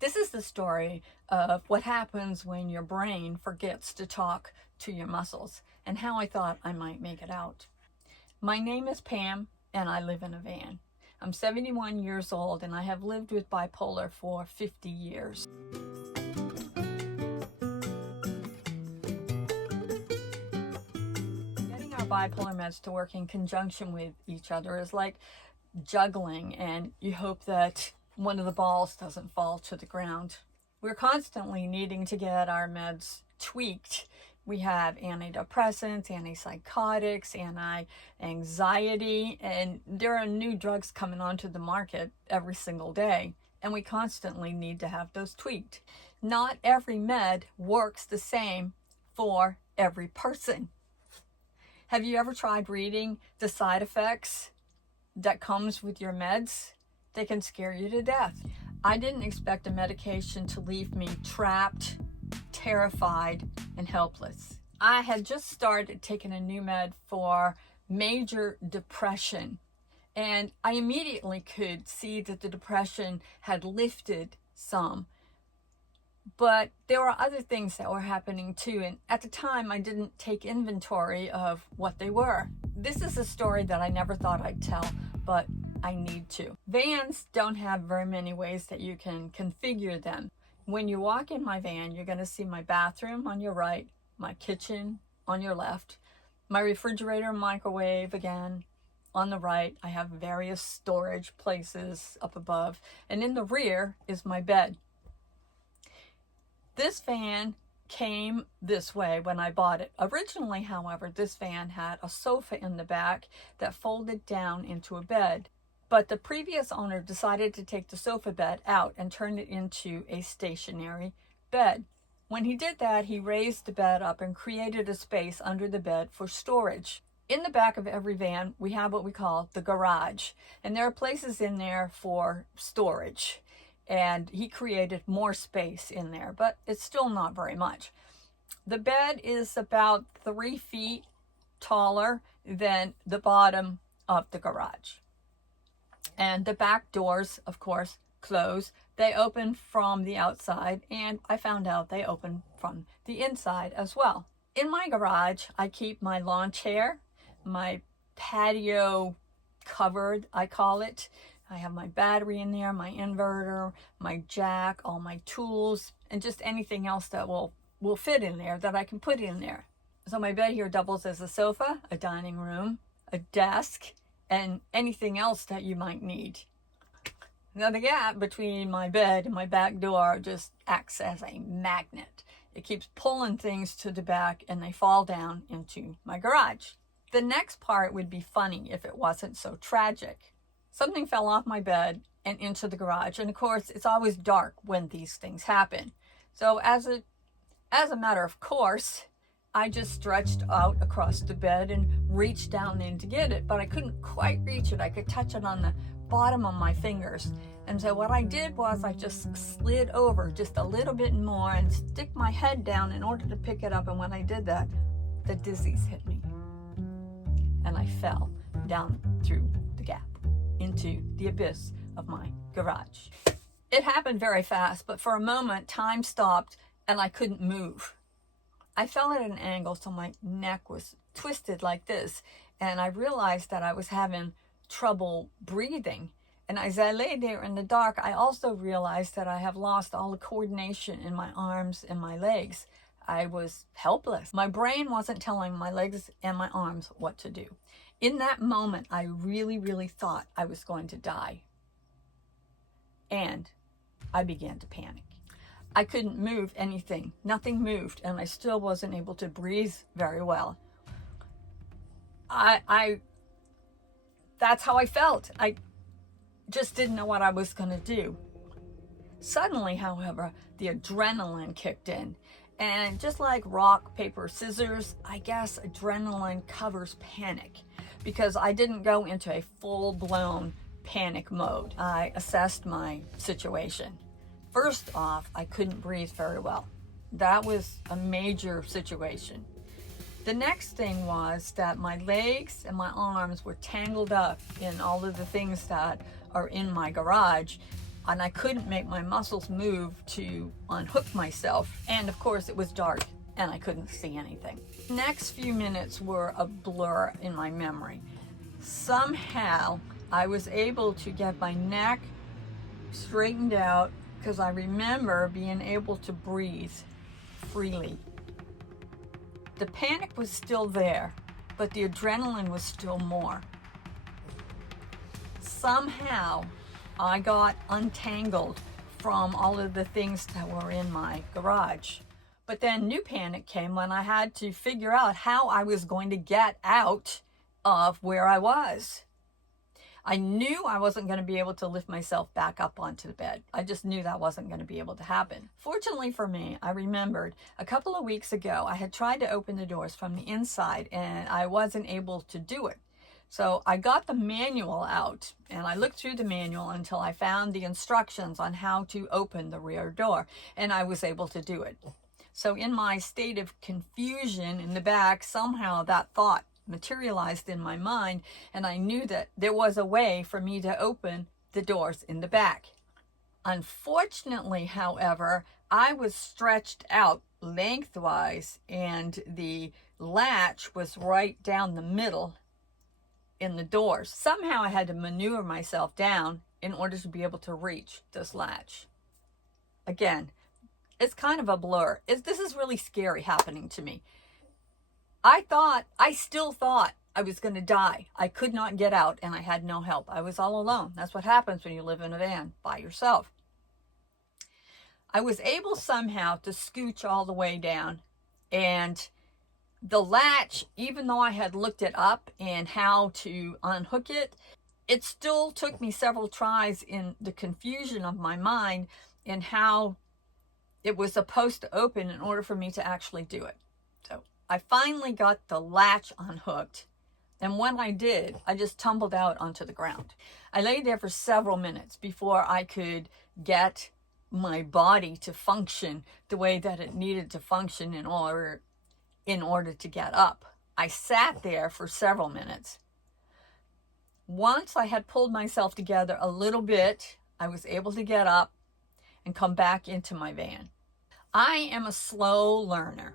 This is the story of what happens when your brain forgets to talk to your muscles and how I thought I might make it out. My name is Pam and I live in a van. I'm 71 years old and I have lived with bipolar for 50 years. Getting our bipolar meds to work in conjunction with each other is like juggling, and you hope that one of the balls doesn't fall to the ground. We're constantly needing to get our meds tweaked. We have antidepressants, antipsychotics, anti-anxiety, and there are new drugs coming onto the market every single day, and we constantly need to have those tweaked. Not every med works the same for every person. Have you ever tried reading the side effects that comes with your meds? They can scare you to death. I didn't expect a medication to leave me trapped, terrified, and helpless. I had just started taking a new med for major depression, and I immediately could see that the depression had lifted some. But there were other things that were happening too, and at the time I didn't take inventory of what they were. This is a story that I never thought I'd tell, but I need to. Vans don't have very many ways that you can configure them. When you walk in my van, you're going to see my bathroom on your right, my kitchen on your left, my refrigerator and microwave again on the right. I have various storage places up above, and in the rear is my bed. This van came this way when I bought it. Originally, however, this van had a sofa in the back that folded down into a bed. But the previous owner decided to take the sofa bed out and turn it into a stationary bed. When he did that, he raised the bed up and created a space under the bed for storage. In the back of every van, we have what we call the garage, and there are places in there for storage. And he created more space in there, but it's still not very much. The bed is about 3 feet taller than the bottom of the garage. And the back doors, of course, close. They open from the outside, and I found out they open from the inside as well. In my garage, I keep my lawn chair, my patio cupboard, I call it. I have my battery in there, my inverter, my jack, all my tools, and just anything else that will fit in there that I can put in there. So my bed here doubles as a sofa, a dining room, a desk, and anything else that you might need. Now the gap between my bed and my back door just acts as a magnet. It keeps pulling things to the back and they fall down into my garage. The next part would be funny if it wasn't so tragic. Something fell off my bed and into the garage. And of course, it's always dark when these things happen. So as a matter of course, I just stretched out across the bed and reached down in to get it, but I couldn't quite reach it. I could touch it on the bottom of my fingers. And so what I did was I just slid over just a little bit more and stick my head down in order to pick it up. And when I did that, the dizzies hit me. And I fell down through the gap into the abyss of my garage. It happened very fast, but for a moment, time stopped and I couldn't move. I fell at an angle, so my neck was twisted like this, and I realized that I was having trouble breathing. And as I lay there in the dark, I also realized that I have lost all the coordination in my arms and my legs. I was helpless. My brain wasn't telling my legs and my arms what to do. In that moment, I really, really thought I was going to die. And I began to panic. I couldn't move anything. Nothing moved, and I still wasn't able to breathe very well. That's how I felt. I just didn't know what I was going to do. Suddenly, however, the adrenaline kicked in. And just like rock, paper, scissors, I guess adrenaline covers panic, because I didn't go into a full-blown panic mode. I assessed my situation. First off, I couldn't breathe very well. That was a major situation. The next thing was that my legs and my arms were tangled up in all of the things that are in my garage, and I couldn't make my muscles move to unhook myself. And of course it was dark and I couldn't see anything. The next few minutes were a blur in my memory. Somehow I was able to get my neck straightened out because I remember being able to breathe freely. The panic was still there, but the adrenaline was still more. Somehow I got untangled from all of the things that were in my garage. But then new panic came when I had to figure out how I was going to get out of where I was. I knew I wasn't going to be able to lift myself back up onto the bed. I just knew that wasn't going to be able to happen. Fortunately for me, I remembered a couple of weeks ago, I had tried to open the doors from the inside and I wasn't able to do it. So I got the manual out and I looked through the manual until I found the instructions on how to open the rear door, and I was able to do it. So in my state of confusion in the back, somehow that thought materialized in my mind, and I knew that there was a way for me to open the doors in the back. Unfortunately, however, I was stretched out lengthwise and the latch was right down the middle in the doors. Somehow I had to maneuver myself down in order to be able to reach this latch. Again, it's kind of a blur. This is really scary happening to me. I still thought I was going to die. I could not get out and I had no help. I was all alone. That's what happens when you live in a van by yourself. I was able somehow to scooch all the way down, and the latch, even though I had looked it up and how to unhook it, it still took me several tries in the confusion of my mind in how it was supposed to open in order for me to actually do it. So I finally got the latch unhooked, and when I did, I just tumbled out onto the ground. I lay there for several minutes before I could get my body to function the way that it needed to function in order to get up. I sat there for several minutes. Once I had pulled myself together a little bit, I was able to get up and come back into my van. I am a slow learner.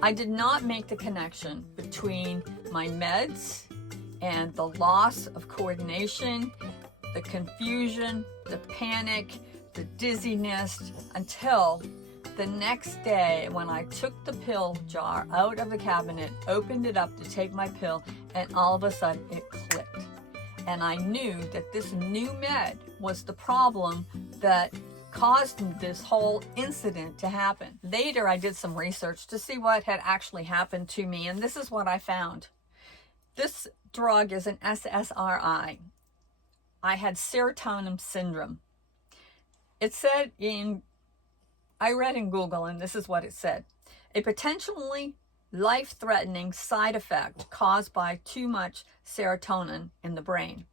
I did not make the connection between my meds and the loss of coordination, the confusion, the panic, the dizziness, until the next day when I took the pill jar out of the cabinet, opened it up to take my pill, and all of a sudden it clicked. And I knew that this new med was the problem that caused this whole incident to happen. Later, I did some research to see what had actually happened to me, and this is what I found. This drug is an SSRI. I had serotonin syndrome. It said I read in Google, and this is what it said: a potentially life-threatening side effect caused by too much serotonin in the brain.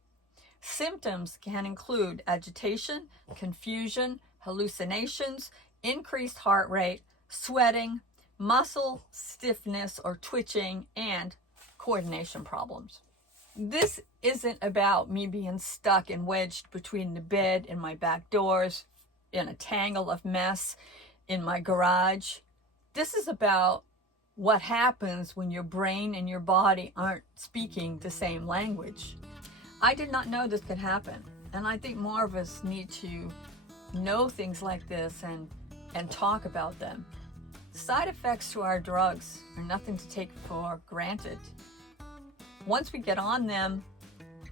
Symptoms can include agitation, confusion, hallucinations, increased heart rate, sweating, muscle stiffness or twitching, and coordination problems. This isn't about me being stuck and wedged between the bed and my back doors in a tangle of mess in my garage. This is about what happens when your brain and your body aren't speaking the same language. I did not know this could happen, and I think more of us need to know things like this and talk about them. Side effects to our drugs are nothing to take for granted. Once we get on them,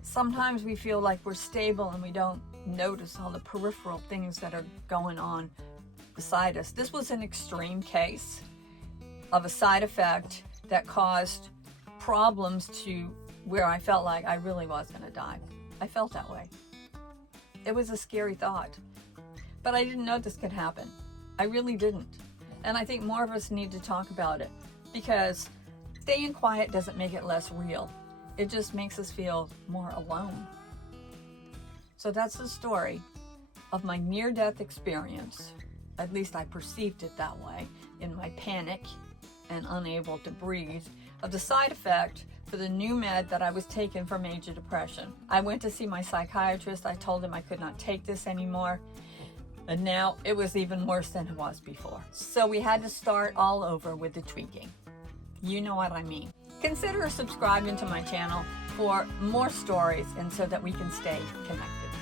sometimes we feel like we're stable and we don't notice all the peripheral things that are going on beside us. This was an extreme case of a side effect that caused problems to where I felt like I really was going to die. I felt that way. It was a scary thought. But I didn't know this could happen. I really didn't. And I think more of us need to talk about it, because staying quiet doesn't make it less real. It just makes us feel more alone. So that's the story of my near-death experience. At least I perceived it that way in my panic and unable to breathe, of the side effect for the new med that I was taking for major depression. I went to see my psychiatrist. I told him I could not take this anymore. And now it was even worse than it was before. So we had to start all over with the tweaking. You know what I mean. Consider subscribing to my channel for more stories and so that we can stay connected.